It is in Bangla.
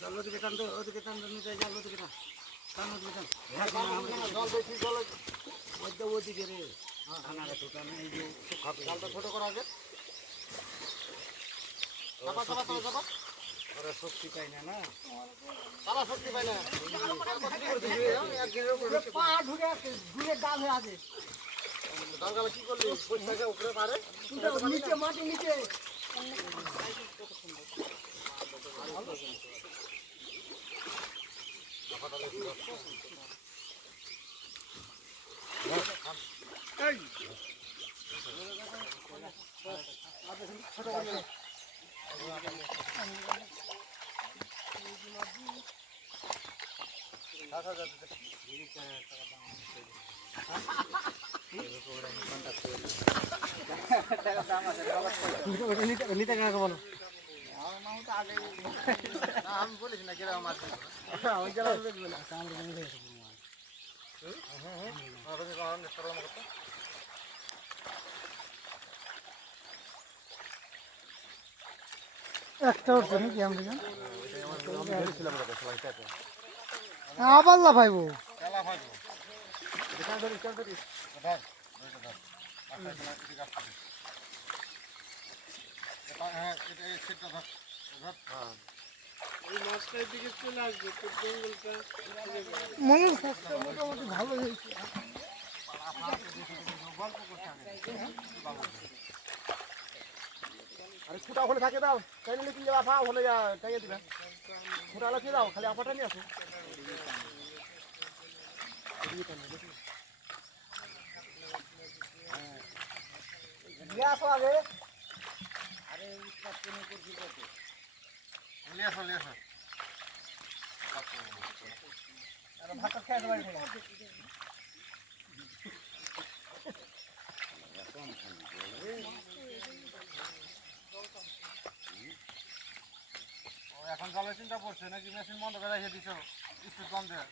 চলো ওদিকে টান তো, ওদিকে টান নিতে যাও, ওদিকে টান টান, ওদিকে টান। ওদিকে রে এই যে জালটা ছোট করা আগে, ওরা শক্তি পাই না, না তারা শক্তি পায় না, পা ঢুকে ঘুরে ডাল হয়ে আছে। ডালগালা কি করলি? পয়সাকে উপরে পারে নিচে, মাটি নিচে। নিতে কাকে বলো? আমি বলেছি না কিরকম মাছ একটা উঠছে নাকি আমরা আবার লাফাইবো। মনের স্বাস্থ্য মোটামুটি ভালো হয়েছে। আরে ফুটা হলে থাকে দাও, তাই নিলে কি আফা হলে টাইয়ে দিবে, ফুটা হলে দাও, খালি আফাটা নিয়ে আসো। নিয়ে আসো আগে, আরে নিয়ে আসো, নিয়ে আসো। ভাতটা খেয়ে দেবে। এখন জলের চিন্তা করছে নাকি? মেশিন বন্ধ করে রেখে দিছো, স্পিড কম দেয়।